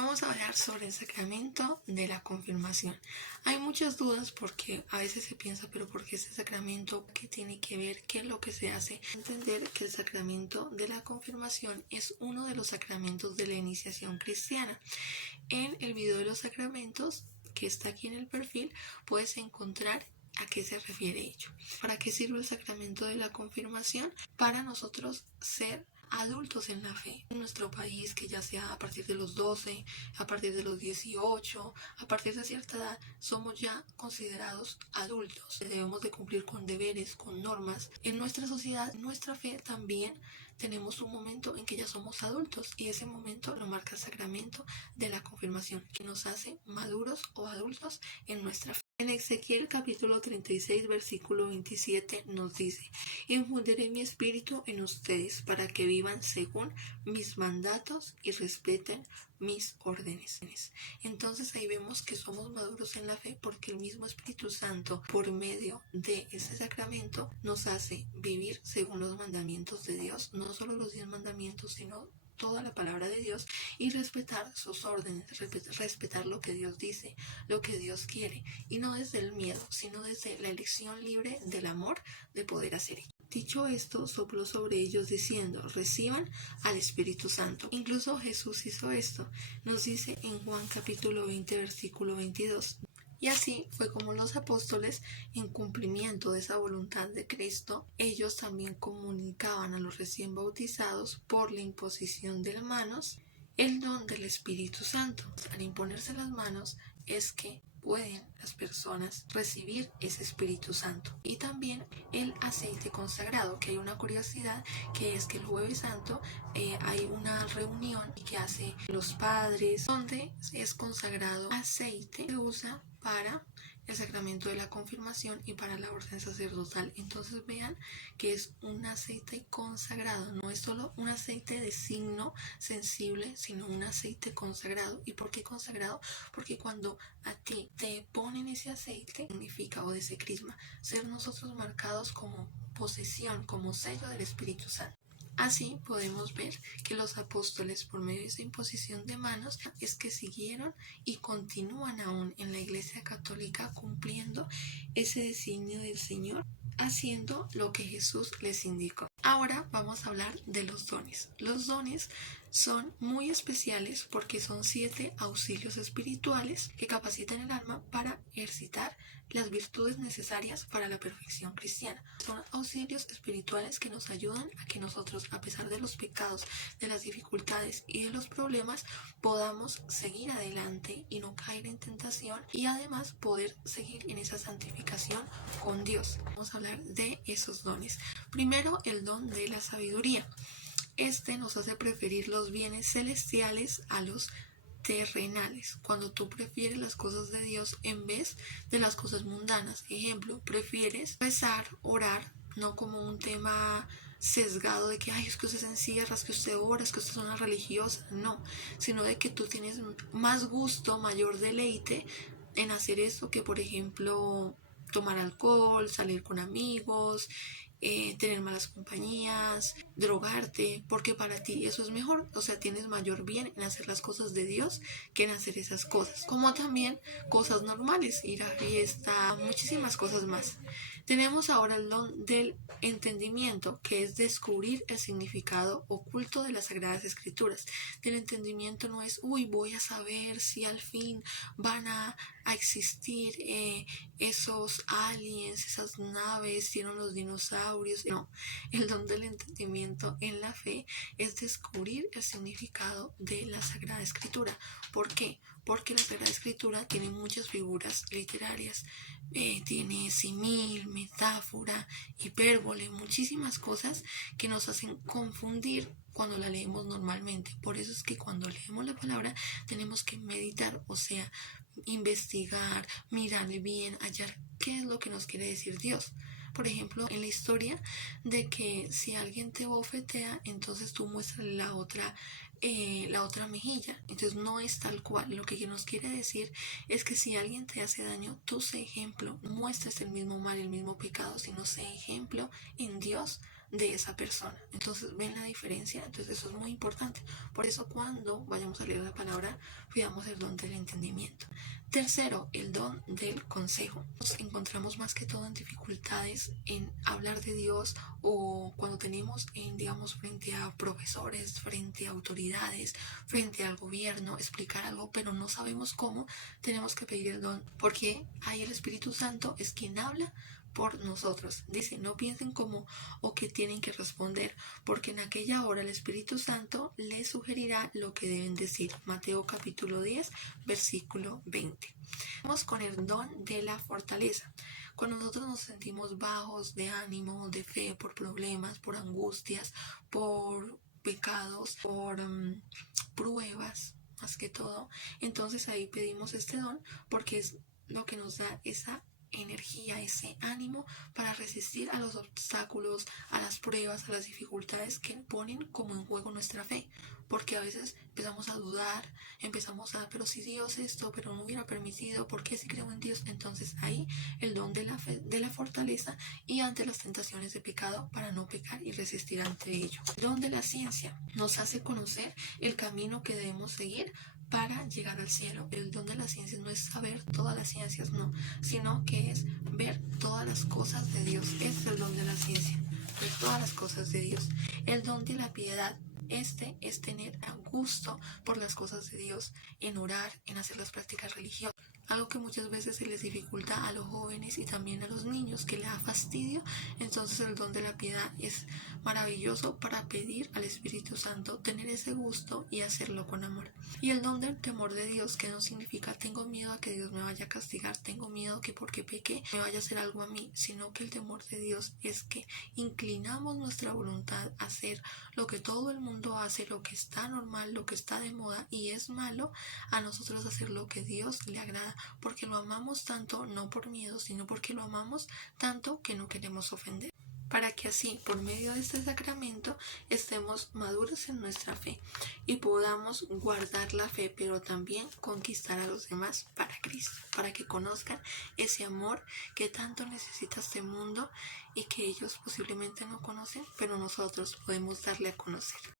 Vamos a hablar sobre el sacramento de la confirmación. Hay muchas dudas porque a veces se piensa, pero ¿por qué ese sacramento? ¿Qué tiene que ver? ¿Qué es lo que se hace? Entender que el sacramento de la confirmación es uno de los sacramentos de la iniciación cristiana. En el video de los sacramentos, que está aquí en el perfil, puedes encontrar a qué se refiere ello. ¿Para qué sirve el sacramento de la confirmación? Para nosotros ser adultos en la fe. En nuestro país, que ya sea a partir de los 12, a partir de los 18, a partir de cierta edad, somos ya considerados adultos. Debemos de cumplir con deberes, con normas. En nuestra sociedad, en nuestra fe también tenemos un momento en que ya somos adultos y ese momento lo marca el sacramento de la confirmación, que nos hace maduros o adultos en nuestra fe. En Ezequiel capítulo 36 versículo 27 nos dice: infundiré mi espíritu en ustedes para que vivan según mis mandatos y respeten mis órdenes. Entonces ahí vemos que somos maduros en la fe porque el mismo Espíritu Santo, por medio de ese sacramento, nos hace vivir según los mandamientos de Dios, no solo los 10 mandamientos, sino toda la palabra de Dios, y respetar sus órdenes, respetar lo que Dios dice, lo que Dios quiere, y no desde el miedo, sino desde la elección libre del amor de poder hacer ello. Dicho esto, sopló sobre ellos diciendo: reciban al Espíritu Santo. Incluso Jesús hizo esto. Nos dice en Juan capítulo 20 versículo 22. Y así fue como los apóstoles, en cumplimiento de esa voluntad de Cristo, ellos también comunicaban a los recién bautizados por la imposición de manos el don del Espíritu Santo. Al imponerse las manos es que pueden las personas recibir ese Espíritu Santo. Y también el aceite consagrado, que hay una curiosidad, que es que el Jueves Santo hay una reunión que hace los padres donde es consagrado aceite que se usa para el sacramento de la confirmación y para la orden sacerdotal. Entonces vean que es un aceite consagrado, no es solo un aceite de signo sensible, sino un aceite consagrado. ¿Y por qué consagrado? Porque cuando a ti te ponen ese aceite, significa, o de ese crisma, ser nosotros marcados como posesión, como sello del Espíritu Santo. Así podemos ver que los apóstoles, por medio de esa imposición de manos, es que siguieron y continúan aún en la Iglesia Católica cumpliendo ese designio del Señor, haciendo lo que Jesús les indicó. Ahora vamos a hablar de los dones. Los dones son muy especiales porque son 7 auxilios espirituales que capacitan el alma para ejercitar las virtudes necesarias para la perfección cristiana. Son auxilios espirituales que nos ayudan a que nosotros, a pesar de los pecados, de las dificultades y de los problemas, podamos seguir adelante y no caer en tentación, y además poder seguir en esa santificación con Dios. Vamos a hablar de esos dones. Primero, el don de la sabiduría. Este nos hace preferir los bienes celestiales a los terrenales, cuando tú prefieres las cosas de Dios en vez de las cosas mundanas. Ejemplo, prefieres rezar, orar, no como un tema sesgado de que ay, es que usted se encierra, es que usted ora, es que usted es una religiosa, no, sino de que tú tienes más gusto, mayor deleite en hacer esto que, por ejemplo, tomar alcohol, salir con amigos, tener malas compañías, drogarte, porque para ti eso es mejor. O sea, tienes mayor bien en hacer las cosas de Dios que en hacer esas cosas. Como también cosas normales, ir a fiesta, muchísimas cosas más. Tenemos ahora el don del entendimiento, que es descubrir el significado oculto de las Sagradas Escrituras. El entendimiento no es, voy a saber si al fin van a existir esos aliens, esas naves, vieron los dinosaurios. No, el don del entendimiento en la fe es descubrir el significado de la Sagrada Escritura. ¿Por qué? Porque la Sagrada Escritura tiene muchas figuras literarias, tiene simil, metáfora, hipérbole, muchísimas cosas que nos hacen confundir cuando la leemos normalmente. Por eso es que cuando leemos la palabra tenemos que meditar, o sea, investigar, mirar bien, hallar qué es lo que nos quiere decir Dios. Por ejemplo, en la historia de que si alguien te bofetea, entonces tú muestras la otra mejilla. Entonces no es tal cual. Lo que nos quiere decir es que si alguien te hace daño, tú sé ejemplo. No muestres el mismo mal, el mismo pecado, sino sé ejemplo en Dios de esa persona. Entonces, ¿ven la diferencia? Entonces eso es muy importante. Por eso cuando vayamos a leer la palabra, pidamos el don del entendimiento. Tercero, el don del consejo. Nos encontramos más que todo en dificultades en hablar de Dios, o cuando tenemos digamos, frente a profesores, frente a autoridades, frente al gobierno, explicar algo, pero no sabemos cómo. Tenemos que pedir el don, porque ahí el Espíritu Santo es quien habla por nosotros. Dice, no piensen como o que tienen que responder, porque en aquella hora el Espíritu Santo les sugerirá lo que deben decir. Mateo capítulo 10, versículo 20. Vamos con el don de la fortaleza. Cuando nosotros nos sentimos bajos de ánimo, de fe, por problemas, por angustias, por pecados, por pruebas, más que todo, entonces ahí pedimos este don, porque es lo que nos da esa energía, ese ánimo para resistir a los obstáculos, a las pruebas, a las dificultades que ponen como en juego nuestra fe, porque a veces empezamos a dudar, pero si Dios esto, pero no hubiera permitido, ¿por qué si creo en Dios? Entonces ahí el don de la fe, de la fortaleza, y ante las tentaciones de pecado para no pecar y resistir ante ello. El don de la ciencia nos hace conocer el camino que debemos seguir para llegar al cielo. El don de la ciencia no es saber todas las ciencias, no, sino que es ver todas las cosas de Dios. Ese es el don de la ciencia, ver todas las cosas de Dios. El don de la piedad, este es tener gusto por las cosas de Dios, en orar, en hacer las prácticas religiosas. Algo que muchas veces se les dificulta a los jóvenes y también a los niños, que les da fastidio. Entonces el don de la piedad es maravilloso para pedir al Espíritu Santo tener ese gusto y hacerlo con amor. Y el don del temor de Dios, que no significa tengo miedo a que Dios me vaya a castigar, tengo miedo que porque pequé me vaya a hacer algo a mí, sino que el temor de Dios es que inclinamos nuestra voluntad a hacer lo que todo el mundo hace, lo que está normal, lo que está de moda y es malo, a nosotros hacer lo que Dios le agrada, porque lo amamos tanto, no por miedo, sino porque lo amamos tanto que no queremos ofender, para que así, por medio de este sacramento, estemos maduros en nuestra fe y podamos guardar la fe, pero también conquistar a los demás para Cristo, para que conozcan ese amor que tanto necesita este mundo y que ellos posiblemente no conocen, pero nosotros podemos darle a conocer.